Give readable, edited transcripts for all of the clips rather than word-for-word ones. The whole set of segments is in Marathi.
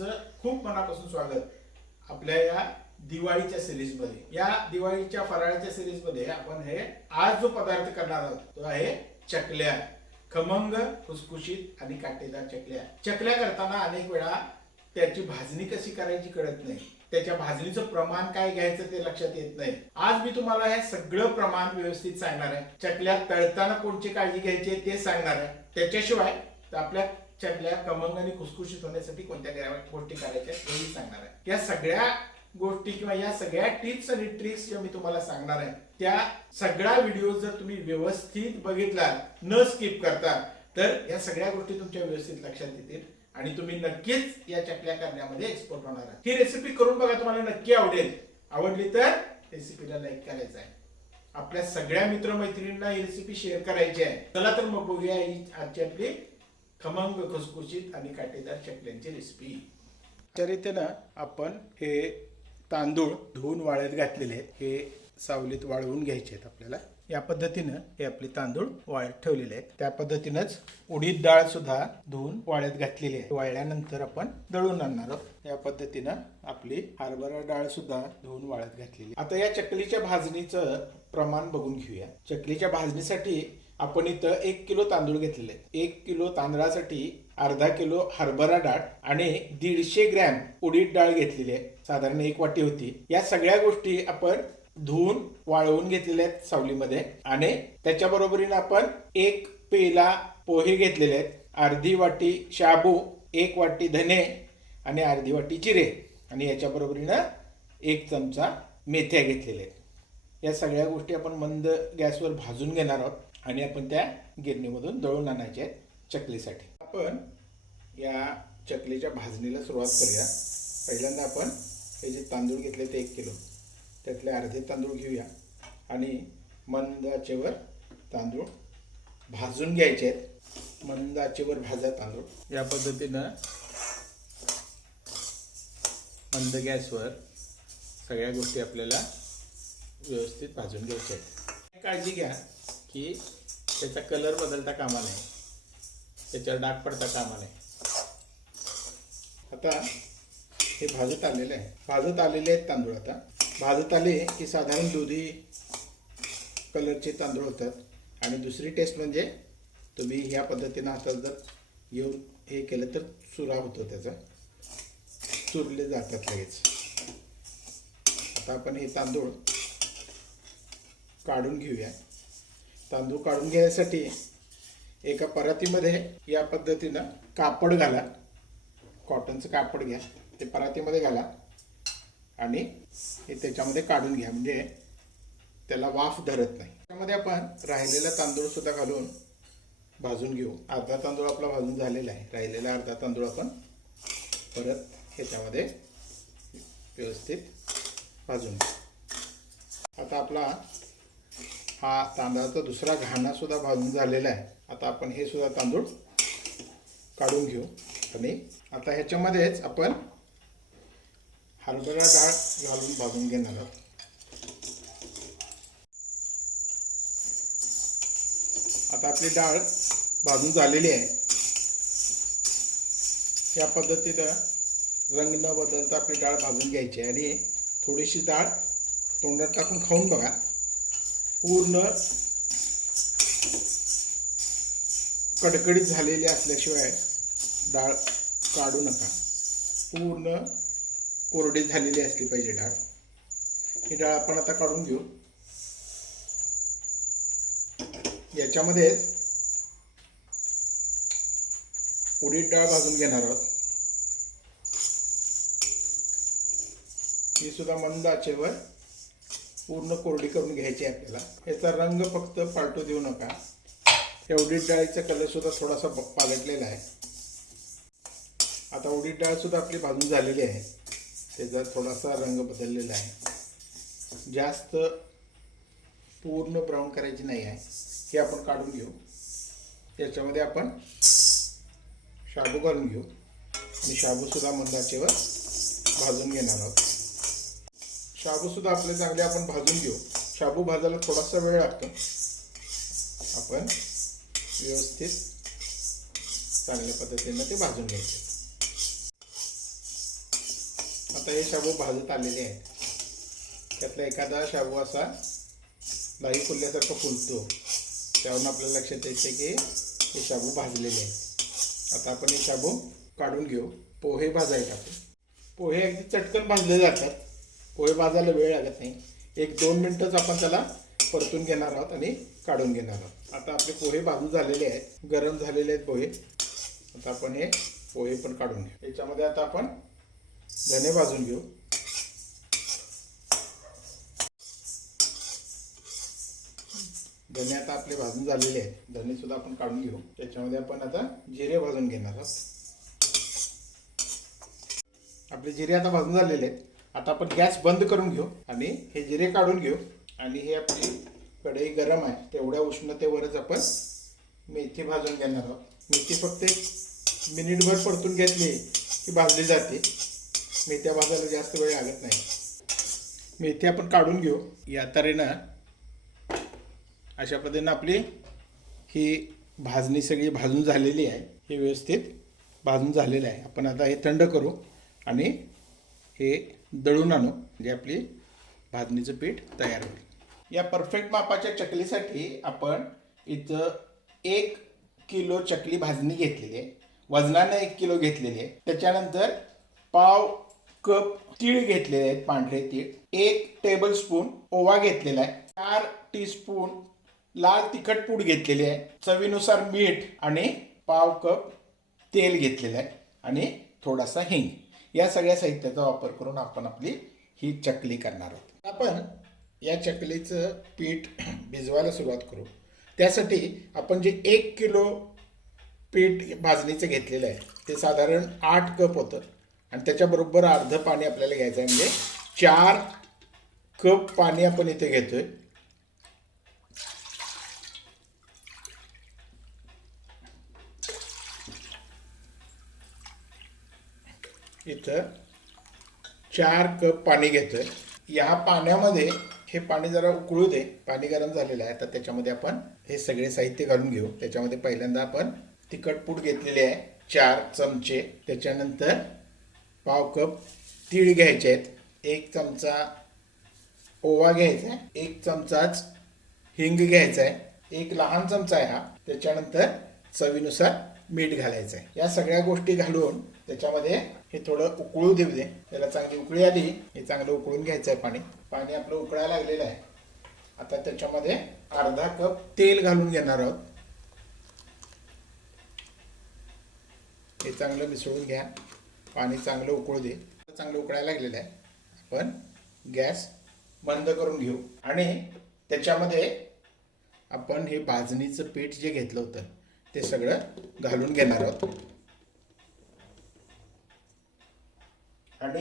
सर्वांचं खूप मनापासून स्वागत आपल्या या दिवाळीच्या सिरीज मध्ये। या दिवाळीच्या फराळाच्या सिरीज मध्ये आपण हे आज जो पदार्थ करणार आहोत तो आहे चकल्या। खमंग, खुसखुशीत आणि काटेदार चकल्या। चकल्या करताना अनेक वेळा त्याची भाजणी कशी करायची कळत नाही, त्याच्या भाजणीचं प्रमाण काय घ्यायचं ते लक्षात येत नाही। आज मी तुम्हाला हे सगळं प्रमाण व्यवस्थित सांगणार आहे। चकल्या तळताना कोणती काळजी घ्यायची ते सांगणार आहे। त्याच्याशिवाय आपल्या चकल्या खमंग आणि खुसखुशीत होण्यासाठी कोणत्या गोष्टी करायच्या हेही सांगणार आहे। या सगळ्या गोष्टी किंवा या सगळ्या टिप्स आणि ट्रिक्स ज्या मी तुम्हाला सांगणार आहे त्या सगळ्या व्हिडिओ जर तुम्ही व्यवस्थित बघितला न स्किप करता तर या सगळ्या गोष्टी तुमच्या व्यवस्थित लक्षात येतील आणि तुम्ही नक्कीच या चकल्या करण्यामध्ये एक्सपर्ट होणार आहात। ही रेसिपी करून बघा, तुम्हाला नक्की आवडेल। आवडली तर रेसिपीला लाईक करायचं आहे, आपल्या सगळ्या मित्रमैत्रिणींना ही रेसिपी शेअर करायची आहे। चला तर मग बघूया ही आजची आपली खमंग, खुसखुशीत आणि काटेदार चकल्यांची रेसिपी। त्या रीतीनं आपण हे तांदूळ धुवून वाळत घातलेले आहेत, हे सावलीत वाळवून घ्यायचे आहेत आपल्याला। या पद्धतीनं हे आपले तांदूळ वाळत ठेवलेले आहेत। त्या पद्धतीनंच उडीद डाळ सुद्धा धुवून वाळत घातलेली आहे, वाळल्यानंतर आपण दळून आणणार आहोत। या पद्धतीनं आपली हरभरा डाळ सुद्धा धुवून वाळत घातलेली। आता या चकलीच्या भाजणीचं प्रमाण बघून घेऊया। चकलीच्या भाजणीसाठी आपण इथं 1 किलो तांदूळ घेतलेले। 1 किलो तांदळासाठी अर्धा किलो हरभरा डाळ आणि 150 ग्रॅम उडीद डाळ घेतलेली आहे, साधारण 1 वाटी होती। या सगळ्या गोष्टी आपण धुवून वाळवून घेतलेल्या आहेत सावलीमध्ये आणि त्याच्या बरोबरीने आपण 1 पेला पोहे घेतलेले आहेत, अर्धी वाटी शाबू, 1 वाटी धने आणि अर्धी वाटी जिरे आणि याच्या बरोबरीने 1 चमचा मेथ्या घेतलेल्या आहेत। या सगळ्या गोष्टी आपण मंद गॅसवर भाजून घेणार आहोत आणि आपण त्या गिरणीमधून दळून आणायच्या आहेत चकलीसाठी। आपण या चकलीच्या भाजणीला सुरुवात करूया। पहिल्यांदा आपण हे जे तांदूळ घेतले ते 1 किलो त्यातले अर्धे तांदूळ घेऊया आणि मंद आचेवर तांदूळ भाजून घ्यायचे आहेत। मंद आचेवर भाजा तांदूळ। या पद्धतीनं मंद गॅसवर सगळ्या गोष्टी आपल्याला व्यवस्थित भाजून घ्यायच्या आहेत। काळजी घ्या की त्याचा कलर बदलता कामा नये, त्याच्यावर डाग पडता कामा नये। आता हे भाजत आलेले आहेत तांदूळ। आता भाजत आले की साधारण दुधी कलरचे तांदूळ होतात आणि दुसरी टेस्ट म्हणजे तुम्ही ह्या पद्धतीनं हातात जर येऊन हे केलं तर चुरा होतो, त्याचा चुरले जातात लगेच। आता आपण हे तांदूळ काढून घेऊया। तांदूळ काढून घेण्यासाठी एका परातीमध्ये या पद्धतीनं कापड घाला, कॉटनचं कापड घ्या, ते परातीमध्ये घाला आणि हे त्याच्यामध्ये काढून घ्या, म्हणजे त्याला वाफ धरत नाही। त्यामध्ये आपण राहिलेला तांदूळ सुद्धा घालून भाजून घेऊ। अर्धा तांदूळ आपला भाजून झालेला आहे, राहिलेला अर्धा तांदूळ आपण परत ह्याच्यामध्ये व्यवस्थित भाजून घेऊ। आता आपला हा तांदळाचा दुसरा घाणा सुद्धा भाजून झालेला आहे। आता आपण हे सुद्धा तांदूळ काढून घेऊ आणि आता ह्याच्यामध्येच आपण हरभरा डाळ घालून भाजून घेणार आहोत। आता आपली डाळ भाजून झालेली आहे। या पद्धतीनं रंग न बदलता आपली डाळ भाजून घ्यायची आहे आणि थोडीशी डाळ तोंडात टाकून खाऊन बघा। पूर्ण कडकडीत झालेली असल्याशिवाय डाळ काढू नका, पूर्ण कोरडी झालेली असली पाहिजे डाळ। ही डाळ आपण आता काढून घेऊ। याच्यामध्ये उडीद डाळ भाजून घेणार आहोत, ही सुद्धा मंद आचेवर पूर्ण कोरडी करून घ्यायची आहे आपल्याला। याचा रंग फक्त पालटू देऊ नका। या उडीद डाळीचा कलर सुद्धा थोडासा पालटलेला आहे। आता उडीद डाळ सुद्धा आपली भाजून झालेली आहे, त्याचा थोडासा रंग बदललेला आहे, जास्त पूर्ण ब्राऊन करायची नाही आहे। हे आपण काढून घेऊ। याच्यामध्ये आपण शाबू घालून घेऊ आणि शाबू सुद्धा मंद आचेवर भाजून घेणार आहोत। शाबू सुद्धा आपले चांगले आपण भाजून घेऊ। शाबू भाजायला थोडासा वेळ लागतो, आपण व्यवस्थित चांगल्या पद्धतीने ते भाजून घ्यायचे। आता हे शाबू भाजत आलेले आहेत. त्यातला एखादा शाबू असा दही फुलल्यासारखं फुलतो, त्यावरून आपल्याला लक्षात येते की हे शाबू भाजलेले आहेत. आता आपण हे शाबू काढून घेऊ. पोहे भाजायला टाकू. पोहे अगदी चटकन भाजले जातात. पोहे भाजायला वेळ लागत नाही. 1-2 मिनटंच आपण त्याला परतून घेणार आहोत आणि काढून घेणार आहोत. आता आपले पोहे भाजून झालेले आहेत, गरम झालेले आहेत पोहे. आता आपण हे पोहे पण काढून घेऊ. याच्यामध्ये आता आपण धने भाजून घेऊ. धने आता आपले भाजून झालेले आहेत. धने सुद्धा आपण काढून घेऊ. त्याच्यामध्ये आपण आता जिरे भाजून घेणार आहोत. आपले जिरे आता भाजून झालेले आहेत. आता आपण गॅस बंद करून घेऊ आणि हे जिरे काढून घेऊ. आणि हे आपली कढई गरम आहे तेवढ्या उष्णतेवरच आपण मेथी भाजून घेणार आहोत. मेथी फक्त 1 मिनिटभर परतून घेतली की भाजली जाते. मेथ्या भाजायला जास्त वेळ लागत नाही. मेथी आपण काढून घेऊ. या तऱ्हेनं अशा पद्धतीनं आपली ही भाजणी सगळी भाजून झालेली आहे. हे व्यवस्थित भाजून झालेलं आहे. आपण आता हे थंड करू आणि हे दळून आणू, म्हणजे आपली भाजणीचं पीठ तयार होईल. या परफेक्ट मापाच्या चकलीसाठी आपण इथं 1 किलो चकली भाजणी घेतलेली आहे. वजनाने 1 किलो घेतलेली आहे. त्याच्यानंतर पाव कप तीळ घेतलेले आहेत, पांढरे तीळ. 1 टेबलस्पून ओवा घेतलेला आहे. 4 टीस्पून लाल तिखट पूड घेतलेली आहे. चवीनुसार मीठ आणि पाव कप तेल घेतलेलं आहे आणि थोडासा हिंग. या सगळ्या साहित्याचा वापर करून आपण आपली ही चकली करणार आहोत. आपण या चकलीचं पीठ भिजवायला सुरुवात करू. त्यासाठी आपण जे 1 किलो पीठ भाजणीचं घेतलेलं आहे ते साधारण 8 कप होतं आणि त्याच्याबरोबर अर्ध पाणी आपल्याला घ्यायचं आहे. म्हणजे 4 कप पाणी आपण इथे घेतोय. इथं 4 कप पाणी घेतोय. या पाण्यामध्ये हे पाणी जरा उकळू दे. पाणी गरम झालेलं आहे. आता त्याच्यामध्ये आपण हे सगळे साहित्य घालून घेऊ. त्याच्यामध्ये पहिल्यांदा आपण तिखट पूड घेतलेली आहे 4 चमचे. त्याच्यानंतर पाव कप तीळ घ्यायचे आहेत. 1 चमचा ओवा घ्यायचा आहे. 1 चमचाच हिंग घ्यायचा आहे. 1 लहान चमचा आहे हा. त्याच्यानंतर चवीनुसार मीठ घालायचं आहे. या सगळ्या गोष्टी घालून त्याच्यामध्ये हे थोडं उकळू देऊ दे. त्याला चांगली उकळी आली हे चांगलं उकळून घ्यायचं आहे पाणी. पाणी आपलं उकळायला लागलेलं आहे. आता त्याच्यामध्ये अर्धा कप तेल घालून घेणार आहोत. हे चांगलं मिसळून घ्या. पाणी चांगलं उकळू दे. चांगलं उकळायला लागलेलं आहे. आपण गॅस बंद करून घेऊ आणि त्याच्यामध्ये आपण हे भाजणीचं पीठ जे घेतलं होतं ते सगळं घालून घेणार आहोत. आणि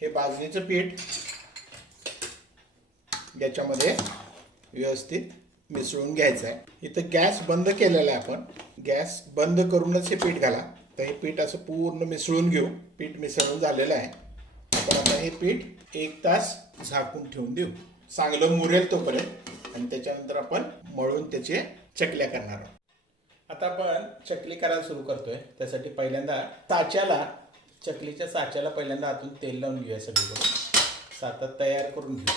हे भाजणीचं पीठ याच्यामध्ये व्यवस्थित मिसळून घ्यायचं आहे. इथं गॅस बंद केलेला आहे. आपण गॅस बंद करूनच हे पीठ घाला. तर हे पीठ असं पूर्ण मिसळून घेऊ. पीठ मिसळून झालेलं आहे. आपण आता हे पीठ 1 तास झाकून ठेवून देऊ. चांगलं मुरेल तोपर्यंत आणि त्याच्यानंतर आपण मळून त्याचे चकल्या करणार आहोत. आता आपण चकली करायला सुरू करतोय. त्यासाठी पहिल्यांदा चकलीच्या साच्याला पहिल्यांदा आतून तेल लावून घेऊया. सगळीकडे साचा तयार करून घेऊ.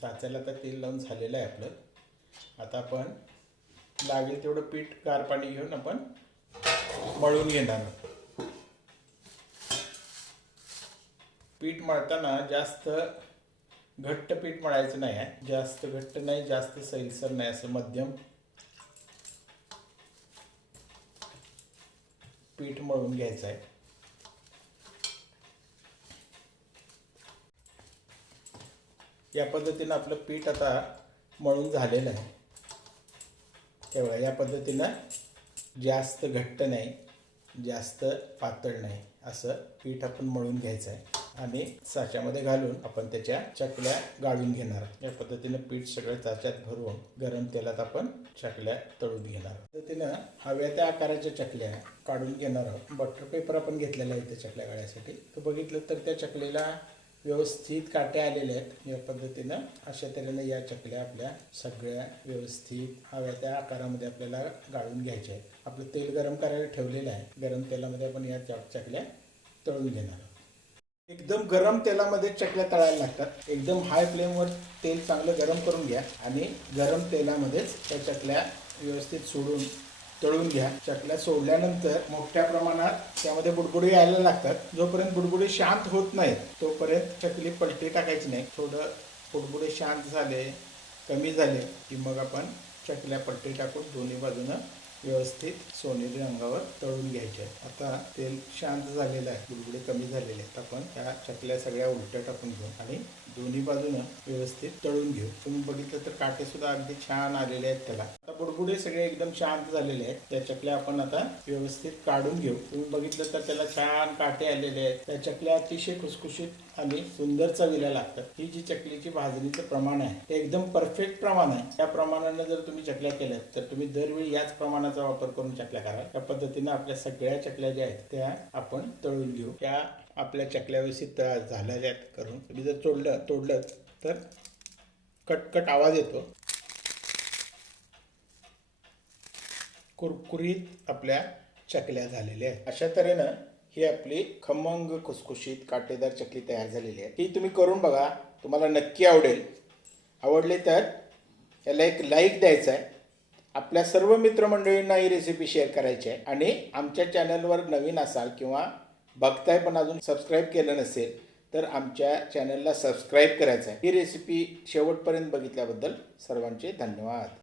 साच्याला आता तेल लावून झालेलं आहे आपलं. आता आपण लागेल तेवढं पीठ गार पाणी घेऊन आपण मळून घेणार आहोत. पीठ मळताना जास्त घट्ट पीठ मळायचं नाही आहे. जास्त घट्ट नाही, जास्त सैलसर नाही, असं मध्यम पीठ मळून घ्यायचं आहे. या पद्धतीनं आपलं पीठ आता मळून झालेलं आहे. तेव्हा या पद्धतीनं जास्त घट्ट नाही, जास्त पातळ नाही, असं पीठ आपण मळून घ्यायचं आहे आणि साच्यामध्ये घालून आपण त्याच्या चकल्या गाळून घेणार. या पद्धतीनं पीठ सगळं साच्यात भरून गरम तेलात आपण चकल्या तळून घेणार. पद्धतीनं हव्या त्या आकाराच्या चकल्या काढून घेणार आहोत. बटर पेपर आपण घेतलेला आहे त्या चकल्या गाळ्यासाठी. तो बघितलं तर त्या चकलीला व्यवस्थित काटे आलेले आहेत या पद्धतीनं. अशा तऱ्हेने या चकल्या आपल्या सगळ्या व्यवस्थित हव्या त्या आकारामध्ये आपल्याला गाळून घ्यायच्या आहेत. आपलं तेल गरम करायला ठेवलेलं आहे. गरम तेलामध्ये आपण या चकल्या तळून घेणार आहोत. एकदम गरम तेलामध्ये चकल्या तळायला लागतात. एकदम हाय फ्लेमवर तेल चांगलं गरम करून घ्या आणि गरम तेलामध्येच त्या चकल्या व्यवस्थित सोडून तळून घ्या. चकल्या सोडल्यानंतर मोठ्या प्रमाणात त्यामध्ये बुडबुडी यायला लागतात. जोपर्यंत बुडबुडी शांत होत नाहीत तोपर्यंत चकली पलटी टाकायची नाही. थोडं बुडबुडी शांत झाले, कमी झाले की मग आपण चकल्या पलटी टाकून दोन्ही बाजूनं व्यवस्थित सोनेरी रंगावर तळून घ्यायचे. आता तेल शांत झालेलं आहे, बुडबुडे कमी झालेले आहेत. आपण त्या चकल्या सगळ्या उलट्या टाकून घेऊ आणि दोन्ही बाजूनं व्यवस्थित तळून घेऊ. तुम्ही बघितलं तर काटे सुद्धा अगदी छान आलेले आहेत त्याला. आता बुडबुडे सगळे एकदम शांत झालेले आहेत. त्या चकल्या आपण आता व्यवस्थित काढून घेऊ. तुम्ही बघितलं तर त्याला छान काटे आलेले आहेत. त्या चकल्या अतिशय खुसखुशीत आणि सुंदर चवीला लागतात. ही जी चकलीची भाजणीचं प्रमाण आहे ते एकदम परफेक्ट प्रमाण आहे. त्या प्रमाणाने जर तुम्ही चकल्या केल्यात तर तुम्ही दरवेळी याच प्रमाणाचा वापर करून चकल्या करा. त्या पद्धतीने आपल्या सगळ्या चकल्या ज्या आहेत त्या आपण तळून घेऊ. त्या आपल्या चकल्या व्यवस्थित झालेल्या आहेत करून. तुम्ही जर तोडलं तर कटकट आवाज येतो. कुरकुरीत आपल्या चकल्या झालेल्या आहेत. अशा तऱ्हेनं ही आपली खमंग खुसखुशीत काटेदार चकली तयार झालेली आहे. ही तुम्ही करून बघा, तुम्हाला नक्की आवडेल. आवडले तर याला एक लाईक द्यायचा आहे. आपल्या सर्व मित्रमंडळींना ही रेसिपी शेअर करायची आहे. आणि आमच्या चॅनलवर नवीन असाल किंवा बघताय पण अजून सबस्क्राईब केलं नसेल तर आमच्या चॅनलला सबस्क्राईब करायचं आहे. ही रेसिपी शेवटपर्यंत बघितल्याबद्दल सर्वांचे धन्यवाद.